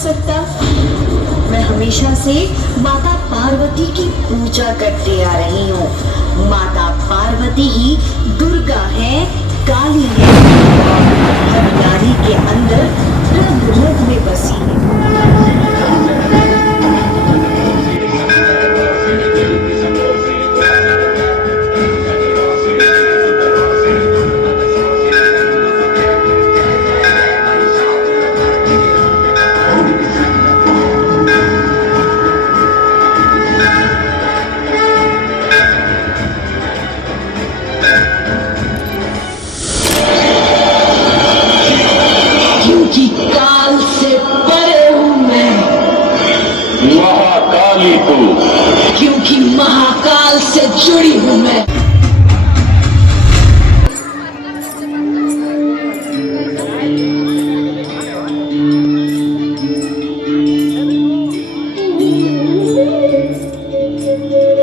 सकता। मैं हमेशा से माता पार्वती की पूजा करते आ रही हूँ। माता पार्वती ही दुर्गा है, काली है और हर नारी के अंदर रग रग में बसी है। क्योंकि काल से परे हूँ मैं, महाकाली तू, क्योंकि महाकाल से जुड़ी हूँ मैं।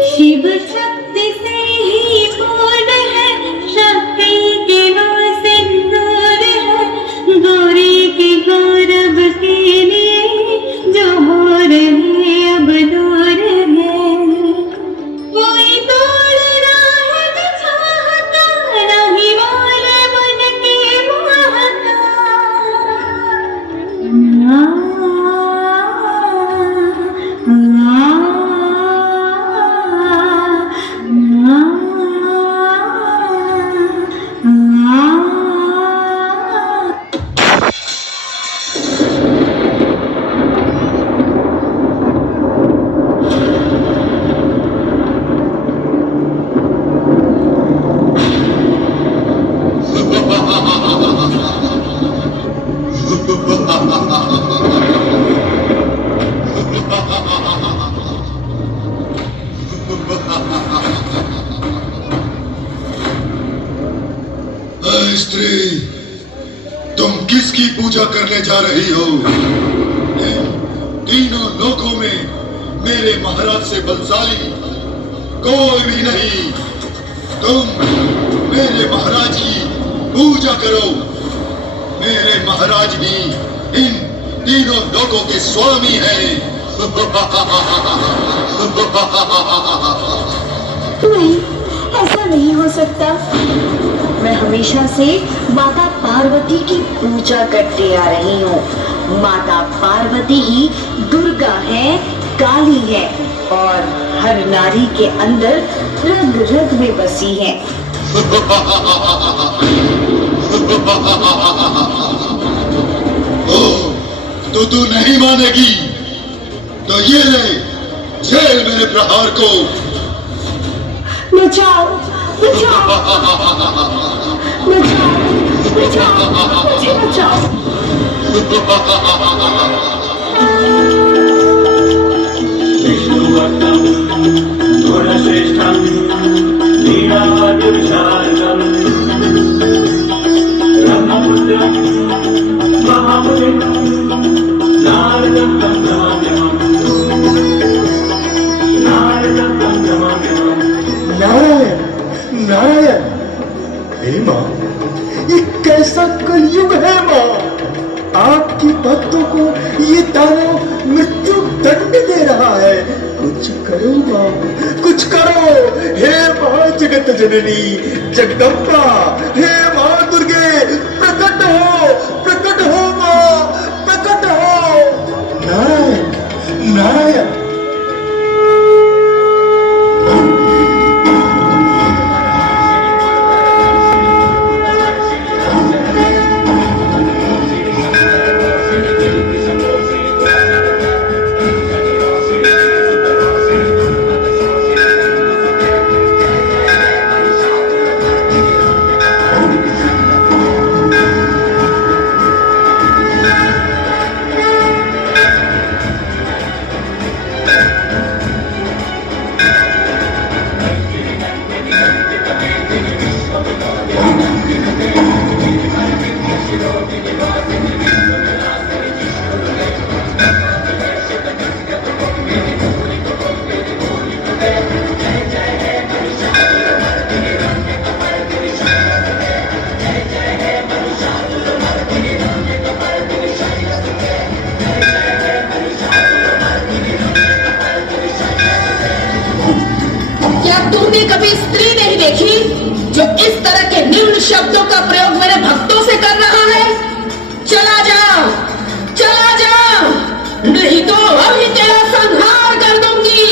शिव शक्ति से ही पूर्ण है, शक्ति के वो सिंदूर है, गौरी के गौरव के लिए जो हो रहे अब दूर है। कोई तोड़ राह चाहता नहीं, बोल मन के महता। स्त्री, तुम किसकी पूजा करने जा रही हो? इन तीनों लोकों में मेरे महाराज से बलशाली कोई भी नहीं। तुम मेरे महाराज की पूजा करो। मेरे महाराज ही इन तीनों लोकों के स्वामी हैं। नहीं, ऐसा नहीं हो सकता। मैं हमेशा से माता पार्वती की पूजा करते आ रही हूँ। माता पार्वती ही दुर्गा है, काली है और हर नारी के अंदर रग रग में बसी है। ओ, तो तू नहीं मानेगी तो ये ले, झेल मेरे प्रहार को। बचाओ, बचाओ, बचाओ, बचाओ, मुझे बचाओ। विष्णुभक्तं गुणश्रेष्ठं लीलावदुर्शार्दं ब्रह्मपुत्रं महामुनिं नारदं तं नमाम्यहम्। नारदं तं नमाम्यहम्। नारायण नारायण। हे माँ, ये कैसा कलयुग है माँ? आपकी भक्तों को ये दानव मृत्यु दंड दे रहा है। कुछ करो माँ, कुछ करो। हे माँ जगत जननी जगदम्बा, हे माँ दुर्गे, प्रकट हो माँ, प्रकट हो। नारायण नारायण। तुमने कभी स्त्री नहीं देखी जो इस तरह के निम्न शब्दों का प्रयोग मेरे भक्तों से कर रहा है? चला जा, चला जा, नहीं तो अभी तेरा संहार कर दूंगी।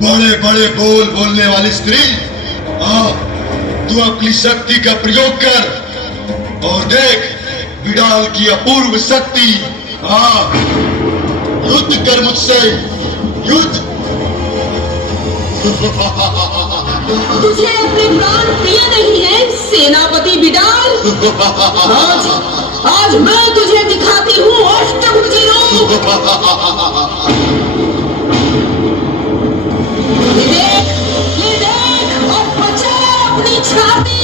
बड़े बड़े बोल बोलने वाली स्त्री, तू अपनी शक्ति का प्रयोग कर और देख बिडाल की अपूर्व शक्ति। युद्ध कर मुझसे, युद्ध। तुझे अपने प्राण प्रिय नहीं है सेनापति बिडाल? आज मैं तुझे दिखाती हूँ अष्टभुजी रूप। ये देख और बचा अपनी छाती।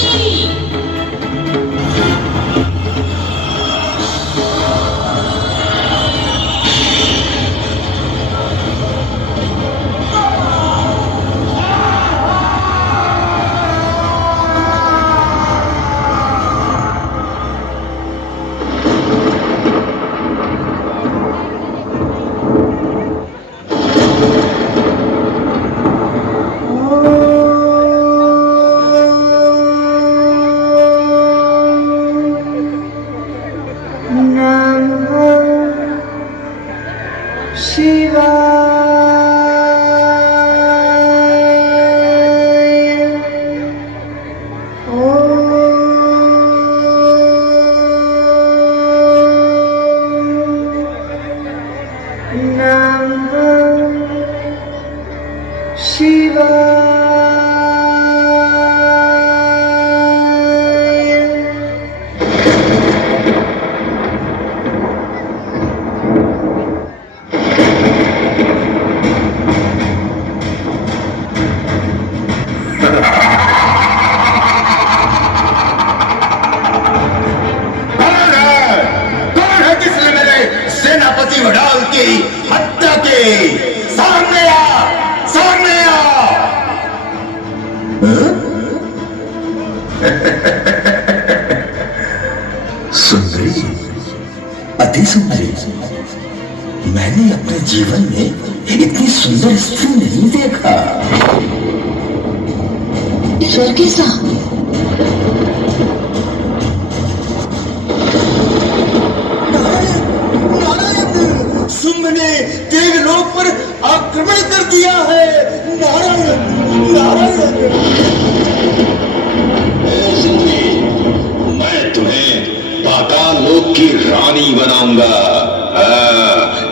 सुंदरी, अति सुंदरी, मैंने अपने जीवन में इतनी सुंदर स्त्री नहीं देखा। स्वर्ग सा शुंभ ने देवलोक पर आक्रमण कर दिया है। नारायण नारायण। मैं तुम्हें पाताल लोक की रानी बनाऊंगा।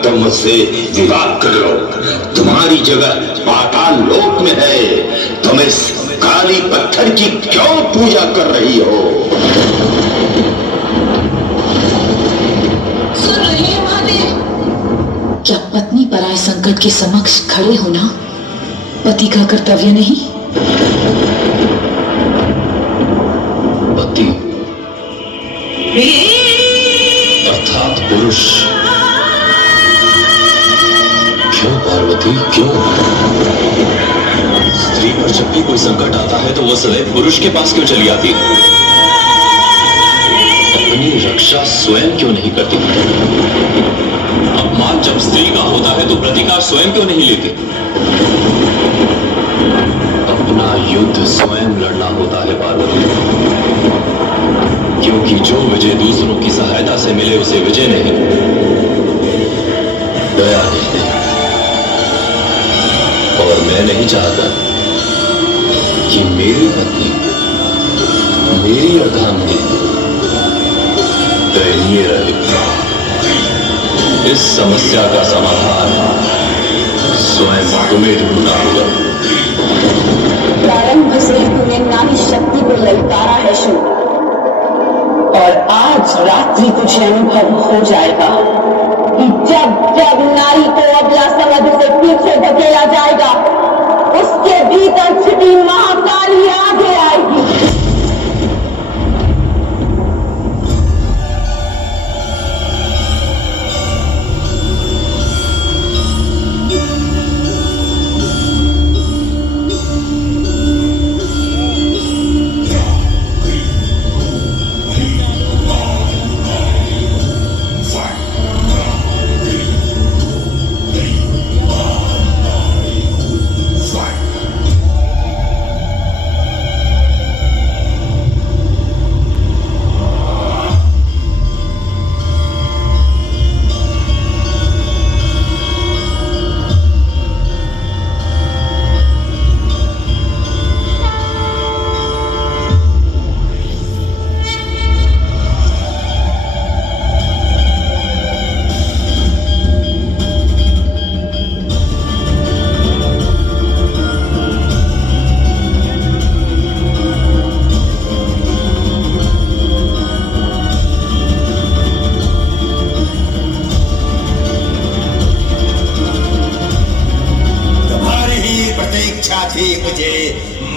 तुम मुझसे विवाह कर लो। तुम्हारी जगह पाताल लोक में है। तुम इस काली पत्थर की क्यों पूजा कर रही हो? सुन रही है महादेव? क्या पत्नी पराय संकट के समक्ष खड़े होना पति का कर्तव्य नहीं? पति अर्थात पुरुष। क्यों पार्वती, क्यों? स्त्री पर जब भी कोई संकट आता है तो वह सदैव पुरुष के पास क्यों चली आती? अपनी रक्षा स्वयं क्यों नहीं करती? अपमान जब स्त्री का होता है तो प्रतिकार स्वयं क्यों नहीं लेती? अपना युद्ध स्वयं लड़ना होता है पार्वती, क्योंकि जो विजय दूसरों की सहायता से मिले उसे विजय नहीं, दया नहीं। और मैं नहीं चाहता कि मेरी पत्नी, मेरी अर्धांगिनी दयनीय रहे। इस समस्या का समाधान स्वयं तुम्हें ढूंढना होगा। प्रारंभ से तूने नारी शक्ति को ललकारा है शुभ, और आज रात्रि तुझे अनुभव हो जाएगा कि जब जब नारी को अबला समझ से पीछे धकेला जाएगा, उसके भीतर छिपी महाकाली आगे आएगी।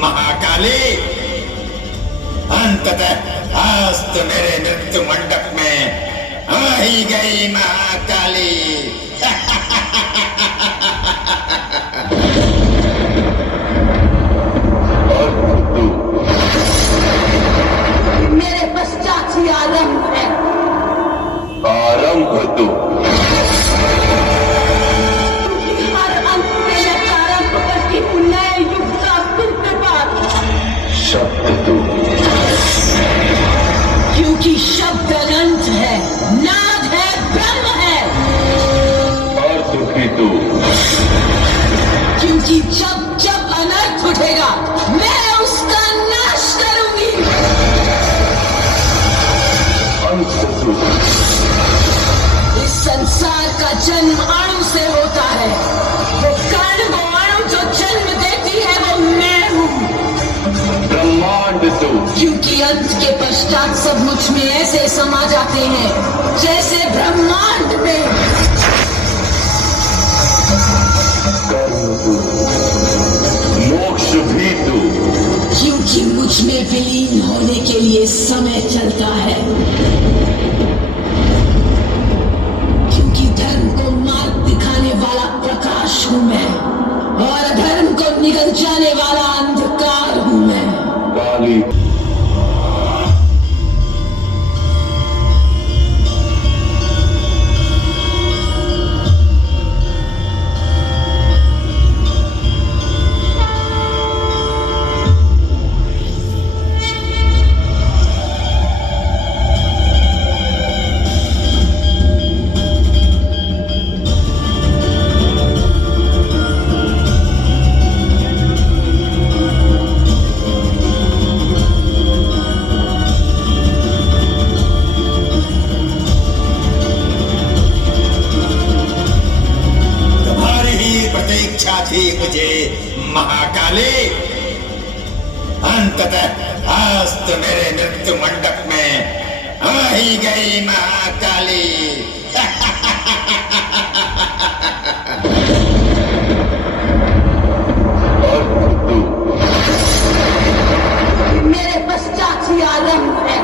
महाकाली, अंततः आज तो मेरे मृत्यु मंडप में आ ही गई महाकाली। मेरे पश्चात ही आरंभ है। आरंभ तू हर अंत में मैं प्रारंभ करती हूँ नए युग का सूत्रपात। शब्द तू, क्योंकि शब्द अनंत है, नाद है, ब्रह्म है। और दुखी तू, क्योंकि जब जब अनर्थ उठेगा मैं उसका नाश करूंगी। अंत तू, इस संसार का जन्म अणु से होता है। वो कर्ण वो अणु जो जन्म देती है वो मैं हूँ। ब्रह्मांड तू, क्योंकि अंत के पश्चात सब मुझ में ऐसे समा जाते हैं जैसे ब्रह्मांड में। कर्म तू, मोक्ष भी तू, क्योंकि मुझ में विलीन होने के लिए समय चलता है। क्योंकि धर्म को मार्ग दिखाने वाला प्रकाश हूँ मैं और अधर्म को निगल जाने वाला अंधकार हूँ मैं। काली, थी मुझे महाकाली, अंततः आज तो मेरे मृत्यु मंडप में आ ही गई महाकाली। मेरे पश्चात ही आरंभ है।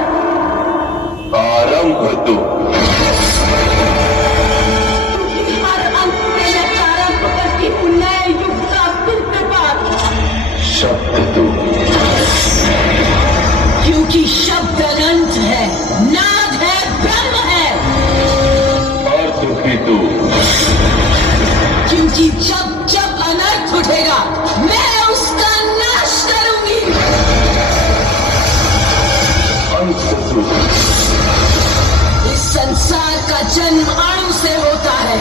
आरंभ तू, हर अंत में मैं प्रारंभ करती हूँ नए युग का सूत्रपात। शब्द तू, क्योंकि शब्द अनंत है, नाद है, ब्रह्म है। और दुखी तू, क्योंकि जब जब अनर्थ उठेगा मैं उसका नाश करूंगी। अंत तू, इस संसार का जन्म अणु से होता है।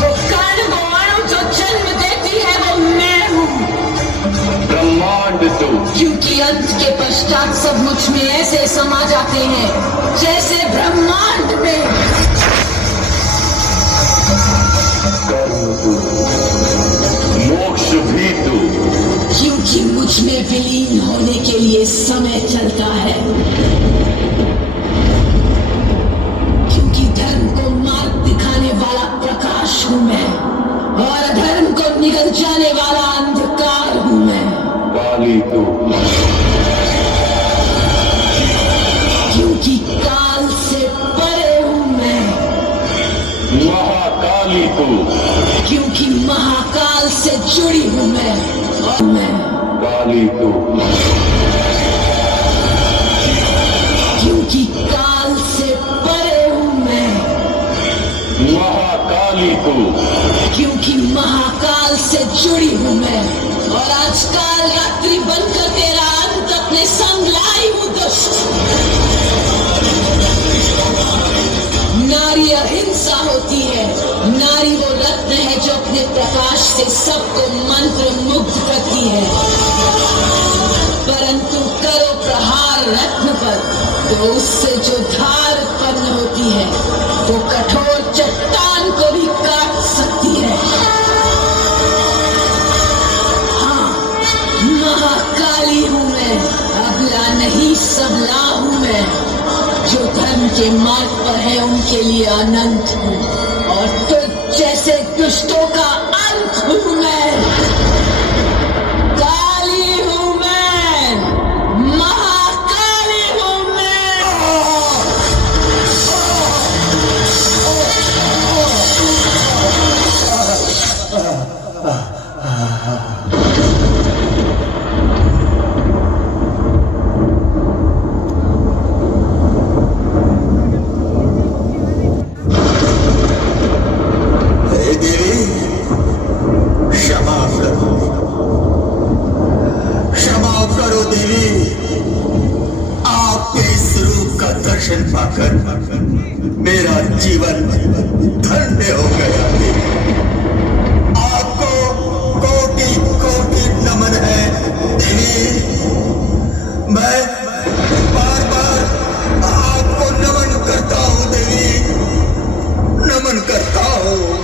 वो कर्ण वो अणु जो जन्म देती है वो मैं हूँ। ब्रह्मांड तू, क्योंकि अंत के पश्चात सब मुझ में ऐसे समा जाते हैं जैसे ब्रह्मांड में। कर्म तू, मोक्ष भी तू, क्योंकि मुझ में विलीन होने के लिए समय चलता है। क्योंकि धर्म को मार्ग दिखाने वाला प्रकाश हूँ मैं और अधर्म को निगल जाने वाला अंधकार हूँ मैं। काली तू, क्योंकि काल से परे हूँ मैं। महाकाली तू, क्योंकि महाकाल से जुड़ी हूँ मैं और मैं। काली तू, क्योंकि काल से परे हूँ मैं। महाकाली तू, क्योंकि महाकाल से जुड़ी हूँ मैं और आज काल रात्रि बनकर तेरा अंत अपने संग लाई हूँ दुष्ट। नारी अहिंसा होती है। नारी वो रत्न है जो अपने प्रकाश से सबको मंत्र मुग्ध करती है। परंतु करो प्रहार रत्न पर तो उससे जो धार उत्पन्न होती है वो कठोर चट्टान को भी काट सकती है। हाँ, महाकाली हूँ मैं, अबला नहीं सबला हूँ मैं। जो धर्म के मार्ग पर है उनके लिए अनंत हूँ और तुझ जैसे दुष्टों का अंत हूँ मैं। काली हूँ मैं। देवी, आपके इस रूप का दर्शन पाकर मेरा जीवन धन्य हो गया देवी। आपको कोटि कोटि नमन है देवी। मैं बार बार आपको नमन करता हूँ देवी, नमन करता हूँ।